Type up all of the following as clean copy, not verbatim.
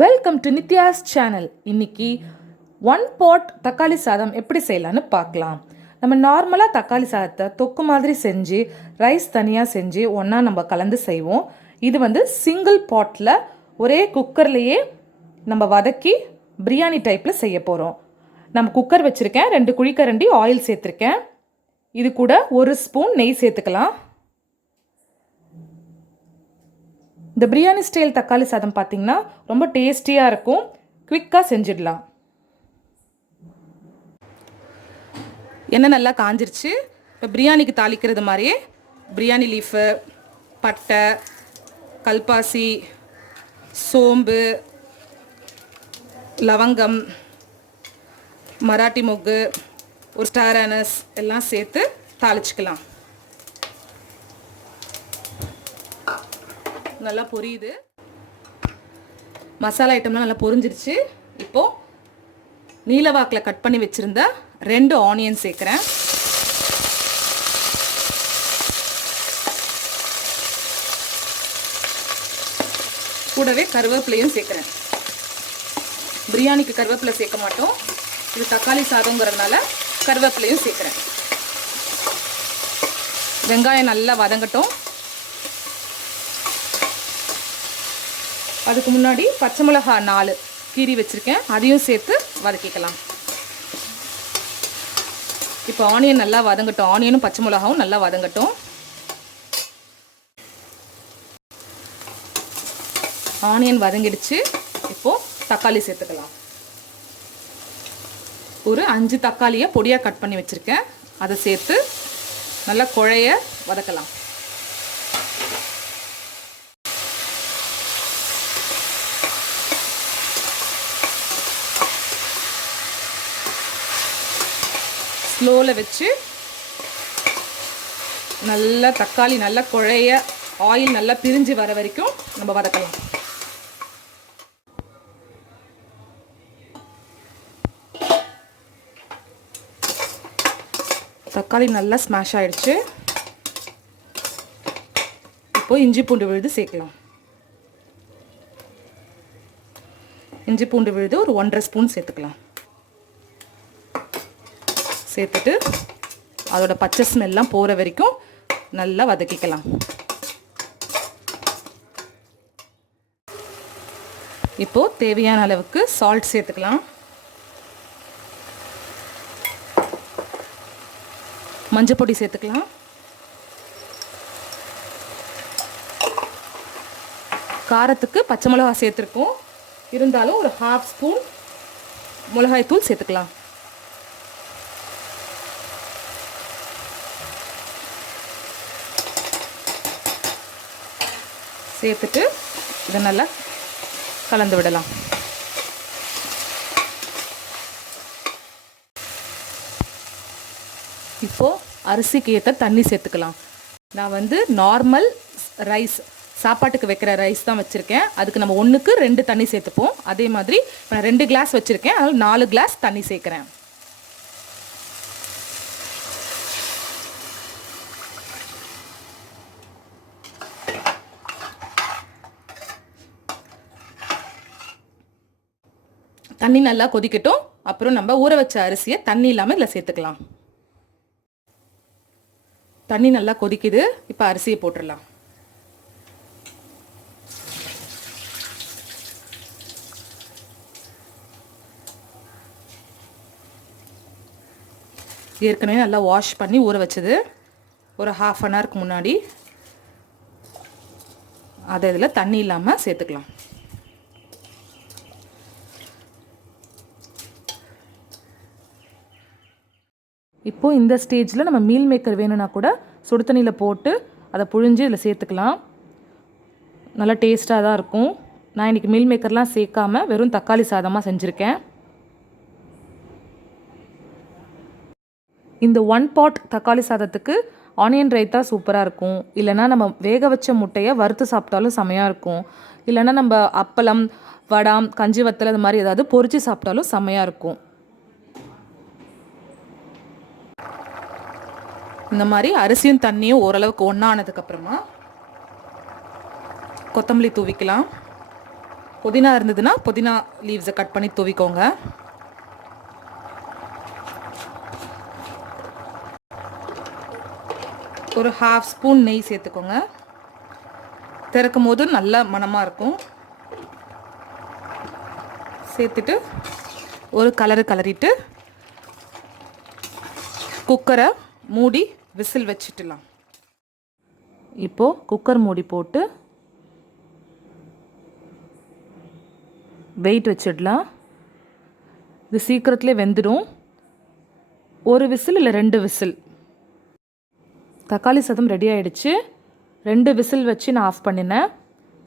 Welcome to Nithya's channel. இன்னைக்கு one pot தக்காளி சாதம் எப்படி செய்யலான்னு பார்க்கலாம். நம்ம நார்மலாக தக்காளி சாதத்தை தொக்கு மாதிரி செஞ்சு ரைஸ் தனியாக செஞ்சு ஒன்றா நம்ம கலந்து செய்வோம். இது சிங்கிள் பாட்டில் ஒரே குக்கர்லேயே நம்ம வதக்கி பிரியாணி டைப்பில் செய்ய போகிறோம். நம்ம குக்கர் வச்சுருக்கேன், 2 குழிக்கரண்டி ஆயில் சேர்த்துருக்கேன். இது கூட 1 ஸ்பூன் நெய் சேர்த்துக்கலாம். இந்த பிரியாணி ஸ்டைல் தக்காளி சாதம் பார்த்திங்கன்னா ரொம்ப டேஸ்டியாக இருக்கும். குவிக்காக செஞ்சிடலாம். எண்ணெய் நல்லா காஞ்சிருச்சு. இப்போ பிரியாணிக்கு தாளிக்கிறது மாதிரியே பிரியாணி லீஃபு, பட்டை, கல்பாசி, சோம்பு, லவங்கம், மராட்டி மொக்கு, ஒரு ஸ்டார் அனஸ் எல்லாம் சேர்த்து தாளிச்சிக்கலாம். நல்லா பொரியுது. மசாலா ஐட்டம்லாம் நல்லா பொரிஞ்சிருச்சு. இப்போது நீலவாக்கில் கட் பண்ணி வச்சுருந்த 2 ஆனியன் சேர்க்குறேன். கூடவே கருவேப்பிலையும் சேர்க்குறேன். பிரியாணிக்கு கருவேப்பிலை சேர்க்க மாட்டோம், இது தக்காளி சாதங்கிறதுனால கருவேப்பிலையும் சேர்க்குறேன். வெங்காயம் நல்லா வதங்கட்டும். அதுக்கு முன்னாடி பச்சை மிளகா 4 கீரி வச்சுருக்கேன், அதையும் சேர்த்து வதக்கிக்கலாம். இப்போ ஆனியன் நல்லா வதங்கட்டும். ஆனியனும் பச்சை மிளகாவும் நல்லா வதங்கட்டும். ஆனியன் வதங்கிடுச்சு. இப்போது தக்காளி சேர்த்துக்கலாம். ஒரு 5 தக்காளியை பொடியாக கட் பண்ணி வச்சுருக்கேன், அதை சேர்த்து நல்லா குழைய வதக்கலாம். ஸ்லோவில் வச்சு நல்லா தக்காளி நல்லா குழைய ஆயில் நல்லா பிரிஞ்சு வர வரைக்கும் நம்ம வதக்கலாம். தக்காளி நல்லா ஸ்மாஷ் ஆயிடுச்சு. இப்போ இஞ்சி பூண்டு விழுது சேர்க்கலாம். இஞ்சி பூண்டு விழுது ஒரு 1.5 ஸ்பூன் சேர்த்துக்கலாம். சேர்த்துட்டு அதோட பச்சை ஸ்மெல்லாம் போகிற வரைக்கும் நல்லா வதக்கிக்கலாம். இப்போது தேவையான அளவுக்கு சால்ட் சேர்த்துக்கலாம். மஞ்சள் பொடி சேர்த்துக்கலாம். காரத்துக்கு பச்சை மிளகா சேர்த்துருக்கோம், இருந்தாலும் ஒரு 1/2 ஸ்பூன் மிளகாய்த்தூள் சேர்த்துக்கலாம். சேர்த்துட்டு இதை நல்லா கலந்து விடலாம். இப்போது அரிசிக்கு ஏற்ற தண்ணி சேர்த்துக்கலாம். நான் நார்மல் ரைஸ், சாப்பாட்டுக்கு வைக்கிற ரைஸ் தான் வச்சுருக்கேன். அதுக்கு நம்ம 1க்கு 2 தண்ணி சேர்த்துப்போம். அதே மாதிரி நான் 2 கிளாஸ் வச்சுருக்கேன், அதனால் 4 கிளாஸ் தண்ணி சேர்க்குறேன். தண்ணி நல்லா கொதிக்கட்டும். அப்புறம் நம்ம ஊற வச்ச அரிசியை தண்ணி இல்லாமல் இதில் சேர்த்துக்கலாம். தண்ணி நல்லா கொதிக்குது. இப்போ அரிசியை போட்டுடலாம். ஏற்கனவே நல்லா வாஷ் பண்ணி ஊற வச்சது, ஒரு 1/2 அன் ஹவருக்கு முன்னாடி. அதை இதில் தண்ணி இல்லாமல் சேர்த்துக்கலாம். இப்போது இந்த ஸ்டேஜில் நம்ம மீல் மேக்கர் வேணும்னா கூட சுடு தண்ணியில் போட்டு அதை புழிஞ்சு இதில் சேர்த்துக்கலாம். நல்லா டேஸ்ட்டாக தான் இருக்கும். நான் இன்றைக்கி மீல் மேக்கர்லாம் சேர்க்காமல் வெறும் தக்காளி சாதமாக செஞ்சுருக்கேன். இந்த 1 பாட் தக்காளி சாதத்துக்கு ஆனியன் ரைத்தா சூப்பராக இருக்கும். இல்லைனா நம்ம வேக வச்ச முட்டையை வறுத்து சாப்பிட்டாலும் செமையாக இருக்கும். இல்லைனா நம்ம அப்பளம், வடாம், கஞ்சி வத்தல் அது மாதிரி ஏதாவது பொரித்து சாப்பிட்டாலும் செமையாக இருக்கும். இந்த மாதிரி அரிசியும் தண்ணியும் ஓரளவுக்கு ஒன்றானதுக்கப்புறமா கொத்தமல்லி தூவிக்கலாம். புதினா இருந்ததுன்னா புதினா லீவ்ஸை கட் பண்ணி தூவிக்கோங்க. ஒரு 1/2 ஸ்பூன் நெய் சேர்த்துக்கோங்க. திறக்கும் போது நல்ல மணமாக இருக்கும். சேர்த்துட்டு ஒரு கலரிட்டு குக்கரை மூடி விசில் வச்சுட்டுலாம். இப்போது குக்கர் மூடி போட்டு வெயிட் வச்சிடலாம். இது சீக்கிரத்துலேயே வெந்துடும். ஒரு விசில் இல்லை 2 விசில். தக்காளி சாதம் ரெடி ஆகிடுச்சு. 2 விசில் வச்சு நான் ஆஃப் பண்ணினேன்.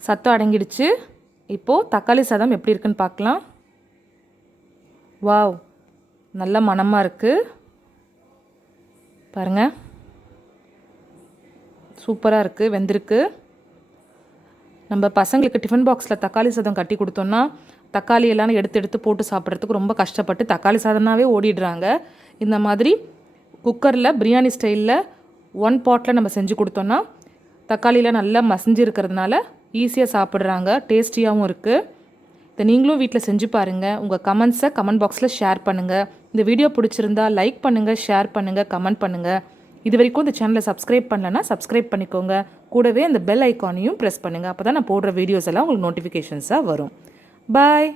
சத்தம் அடங்கிடுச்சு. இப்போது தக்காளி சாதம் எப்படி இருக்குன்னு பார்க்கலாம். வாவ், நல்ல மணமாக இருக்குது பாருங்கள். சூப்பராக இருக்குது, வெந்திருக்கு. நம்ம பசங்களுக்கு டிஃபன் பாக்ஸில் தக்காளி சாதம் கட்டி கொடுத்தோன்னா தக்காளி எல்லாம் எடுத்து போட்டு சாப்பிட்றதுக்கு ரொம்ப கஷ்டப்பட்டு தக்காளி சாதம்னாவே ஓடிடுறாங்க. இந்த மாதிரி குக்கரில் பிரியாணி ஸ்டைலில் 1 பாட்டில் நம்ம செஞ்சு கொடுத்தோன்னா தக்காளியில் நல்லா மசிஞ்சு இருக்கிறதுனால ஈஸியாக சாப்பிட்றாங்க. டேஸ்டியாகவும் இருக்குது. இதை நீங்களும் வீட்டில் செஞ்சு பாருங்கள். உங்கள் கமெண்ட்ஸை கமெண்ட் பாக்ஸில் ஷேர் பண்ணுங்கள். இந்த வீடியோ பிடிச்சிருந்தா லைக் பண்ணுங்கள், ஷேர் பண்ணுங்கள், கமெண்ட் பண்ணுங்கள். இது வரைக்கும் இந்த சேனலை சப்ஸ்கிரைப் பண்ணலன்னா சப்ஸ்கிரைப் பண்ணிக்கோங்க. கூடவே அந்த பெல் ஐக்கானையும் ப்ரெஸ் பண்ணுங்கள். அப்போ தான் நான் போடுற வீடியோஸ் எல்லாம் உங்களுக்கு நோட்டிஃபிகேஷன்ஸாக வரும். பாய்.